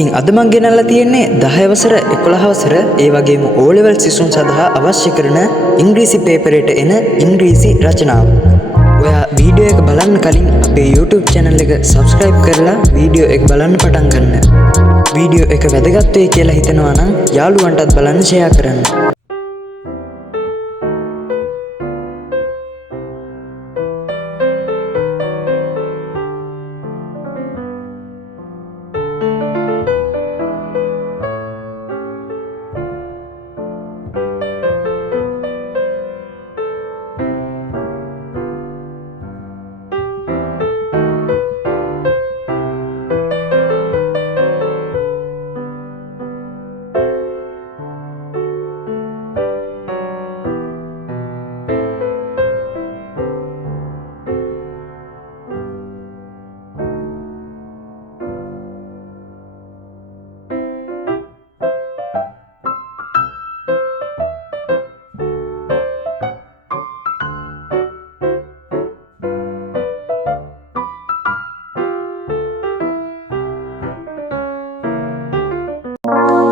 ඉතින් අද මම ගෙනල්ලා තියෙන්නේ 10 වසර 11 වසර ඒ වගේම O level සිසුන් සඳහා අවශ්‍ය කරන ඉංග්‍රීසි පේපර් එකට එන ඉංග්‍රීසි රචනාව. ඔයා වීඩියෝ එක බලන්න කලින් අපේ YouTube channel එක subscribe කරලා වීඩියෝ එක බලන්න පටන් ගන්න. වීඩියෝ එක වැදගත් වෙයි කියලා හිතනවා නම් යාළුවන්ටත් බලන්න share කරන්න.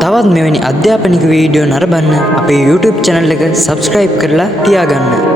තවත් මෙවැනි අධ්‍යාපනික වීඩියෝ නරඹන්න අපේ YouTube channel එක subscribe කරලා තියාගන්න.